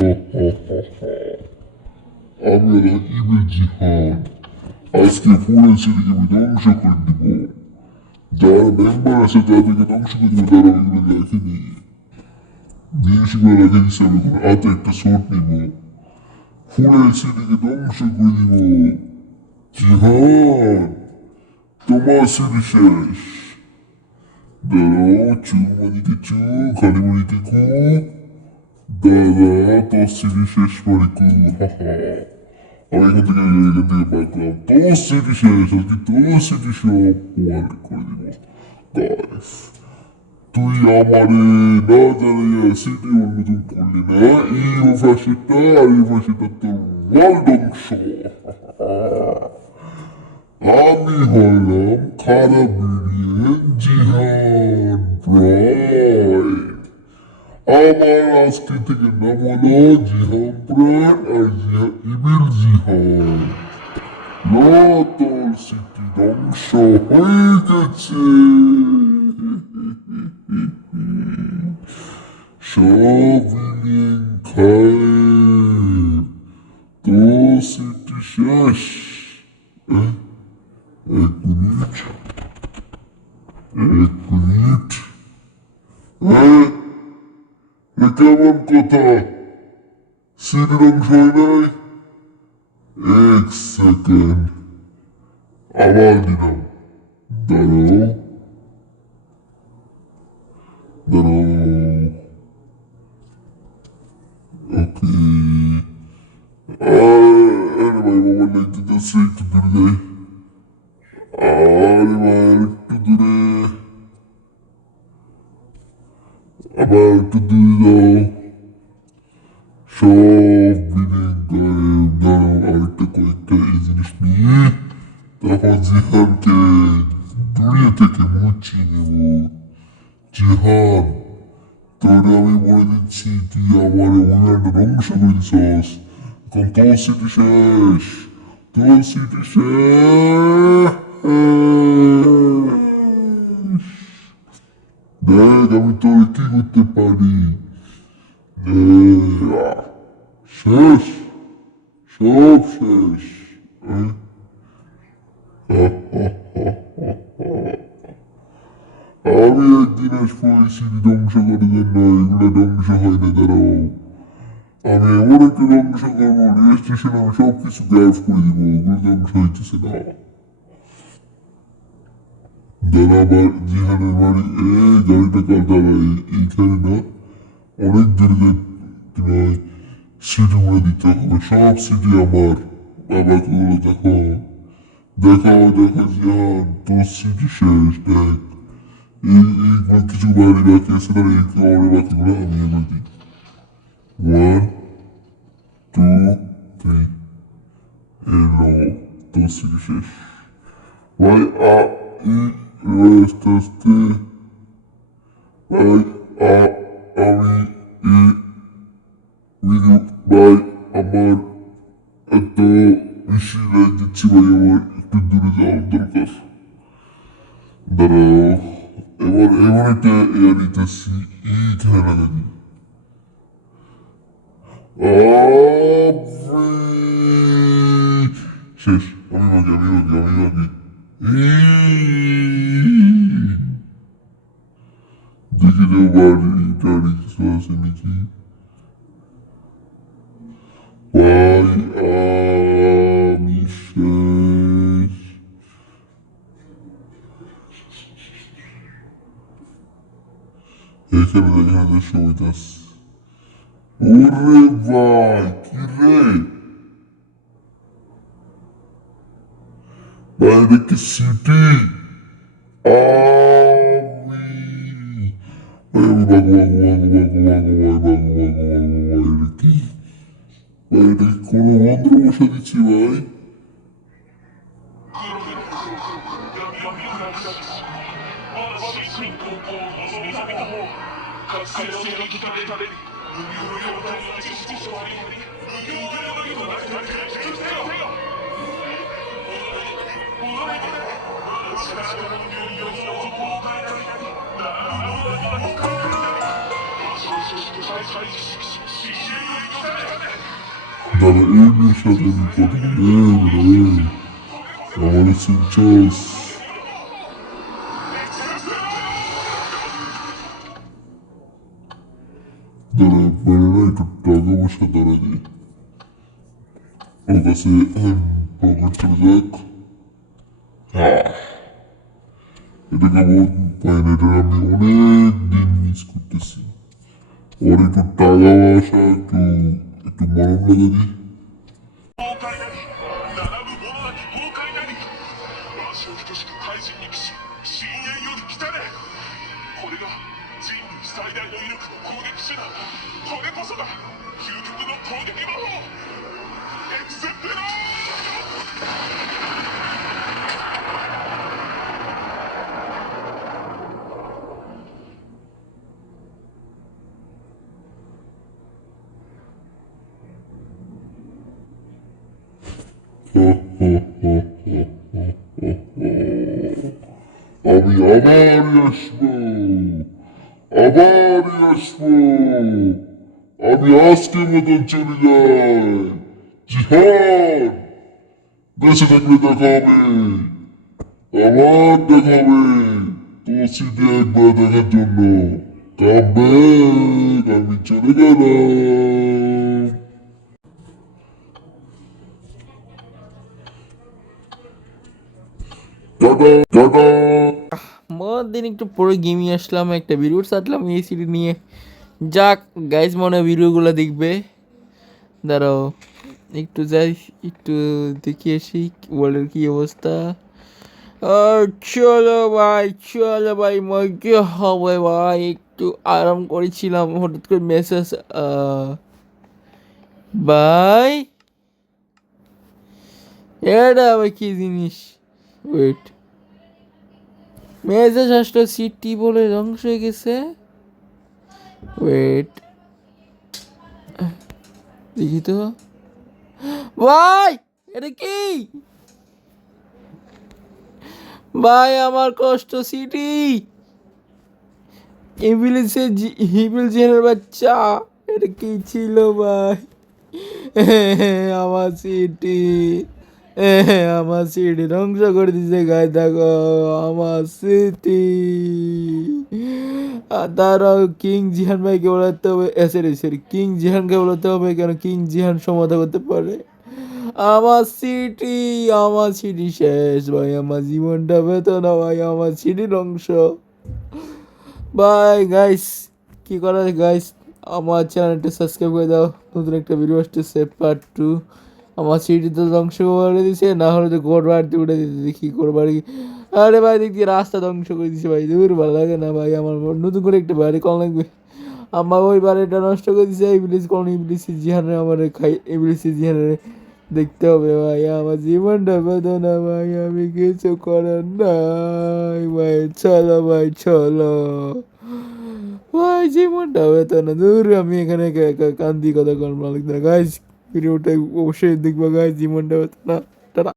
আমি হলাম ইমেল জিহান। আজকে পুরো সিটিকে আমি ধ্বংস করে দিব। যারা মেম্বার আছে তাদেরকে ধ্বংস করে দিব, তারা ইমেল রাখিনি। জিনিসগুলো রেখে দিচ্ছে, আমি এখন হাতে একটা শট নিব, পুরো সিটিকে ধ্বংস করে দিব। জিহান, তোমার সিটি শেষ। দাঁড়াও, চুমানিতে চু, খালিমানিতে কু। দাদা, তোর সিটি শেষ পরে কু, হাহা। আমি এখান থেকে বাঁকলাম। তোর সিটি শেষ, আজকে তোর সিটি সব ওয়ান করে দিব। গাইস, তুই আমারে না জানাইয়া সিটি নতুন করলি না, এই অভ্যাসটা আর এই অভ্যাসটা তোর ওয়ার্ল্ড অংশ। আমি হলাম খারাপ বিরিয়ান জিহান প্রায়। আমার আজকে থেকে নাম হলো জিহান প্রাণ আর ইবিল জিহান। তোর স্মৃতি ধ্বংস হয়ে গেছে। সব বিলিয়ন খায়, তোর স্মৃতি শেষ। এক মিনিট, এক মিনিট। কেমন কথা? স্মৃতির অংশ হয় নাই? এক সেকেন্ড, আবার দিলাম। দাঁড়াও, দাঁড়াও। ওকে, আরে ভাই, মোবাইল লাগতে যাচ্ছে, একটু দূরে যাই। আরে ভাই, একটু দূরে, আবার একটু দূরে যাও। সব বিলীন গায়েব। দাঁড়াও, আরেকটা কয়েকটা এই জিনিস নিয়ে তারপর জিহানকে দুনিয়া থেকে মুছিয়ে নেব। জিহান, তোরে আমি বলে দিচ্ছি, তুই আমার উন্নয়নটা ধ্বংস করে দিছস। এখন তোর স্মৃতি শেষ, তোর স্মৃতি শেষ। দেখ আমি তোরে কি করতে পারি। শেষ, সব শেষ। আমি একদিন আসবো এই সিঁড়ি ধ্বংস করার জন্য, এগুলো ধ্বংস হয় না। দাঁড়াও, আমি এমন একটা ধ্বংস করবো, রেজিস্ট্রেশন আমি সব কিছু গায়েব করে দিব, ওগুলো ধ্বংস হইতেছে না। দাঁড়াবার জিহানের বাড়ি, এই গাড়িটা কাল দাঁড়াই এইখানে না, অনেক দূরে নয়। সিটি উড়ে দিতে হবে, সব সিটি আমার। বাবাকে বলে দেখো, দেখো দেখো জিহান, তোর সিটি শেষ। দেখ, এইগুলো কিছু বাড়ি বাকি আছে, তাহলে এই আমার বাকিগুলো আমি এনে দিই। 1, 2, 3, এলো, তোর সিটি শেষ। ভাই আস্তে আস্তে, ভাই আমি ভাই আমার এত বেশি রাগ দিচ্ছি ভাই, আমার একটু দূরে যাওয়ার দরকার। দাঁড়াও, এমন একটা এয়ার নিতেছি, এইখানে লাগানি। শেষ, আমি বাকি। দেখে যাও বাড়ি টাড়ি কিছু আছে নাকি। ভাই আমি শেষ। এখানে সময়টাস। ওরে ভাই, কি রে ভাই, এটা কি সিটি? আমি এটা কি ভাই, এটা কি কোনো মন্ত্র বসে দিচ্ছি ভাই? দাঁড়া এই মেয়ের সাথে আমি কথা বলি আমার সিনচাস দাঁড়া বেড়ে না একটু টাকা পয়সা দাঁড়া দিই ওর কাছে পকেট চলে যাক এটাকে বহুত পাই না এটা আমি অনেক দিন মিস করতেছি ওর একটু টাকা পয়সা একটু মরম লাগে দিই 崩壊なり並ぶ者なき崩壊なりわしを等しく怪人に騎し深淵より来たれこれが人類最大の威力の攻撃手段これこそが究極の攻撃魔法エクセプロআমি আবারই আসবো আবারই আসবো আমি আজকের মতন চলে যাই জিহান বেঁচে থাকলে দেখা হবে আবার দেখা হবে তো সিধে একবার দেখার জন্য কাম ব্যাক আমি চলে গেলাম টাটা টাটা দিন একটু পরে গেমই আসলাম একটা ভিডিও ছাড়লাম এই সিডি নিয়ে যাক গাইজ মনে হয় ভিডিওগুলো দেখবে দাঁড়াও একটু যাই একটু দেখি আসি ওয়ার্ল্ডের কী অবস্থা চলো ভাই মজা হবে ভাই একটু আরাম করেছিলাম হঠাৎ করে মেসেজ ভাই এটা আবার কী জিনিস ওয়েট মেসেজ আসলো সিটি বলে ধ্বংস হয়ে গেছে ওয়েট দেখি তো ভাই এটা কি ভাই আমার কষ্ট সিটি হিবিল জেনের বাচ্চা এটা কি ছিল ভাই আমার সিটি আমার সিটি ধ্বংস করে দিছে গায়ে দেখো আমার সিটি তারাও কিং জিহান ভাইকে বলাতে হবে সরি কিং জিহানকে বলাতে হবে কেন কিং জিহান সমাধা করতে পারে আমার সিটি শেষ ভাই আমার জীবনটা বেতো না ভাই আমার সিটি ধ্বংস বাই গাইস কি করা গাইস আমার চ্যানেলটা সাবস্ক্রাইব করে দাও নতুন একটা ভিডিও আসতেছে পার্ট 2 আমার সিটি তো ধ্বংস করে দিছে না হলে তো ঘর বাড়িতে উঠে দিতে কী করবো বাড়ি আরে ভাই দেখি রাস্তা ধ্বংস করে দিছে ভাই দূর ভালো লাগে না ভাই আমার নতুন করে একটা বাড়ি কল লাগবে আমার ওই বাড়িটা নষ্ট করে দিছে ইবলিস কোন ইবলিসি জিহানে আমার ইবলিসি জিহানে দেখতে হবে ভাই আমার জীবনটা বেদো না ভাই আমি কিছু করার নাই ভাই চলো ভাই জীবনটা বেতো না দূর আমি এখানে কান্দি কথা কল লাগবে না গাইজ ভিডিওটা অবশ্যই দেখবো গাইজ জীবনটা বেতো না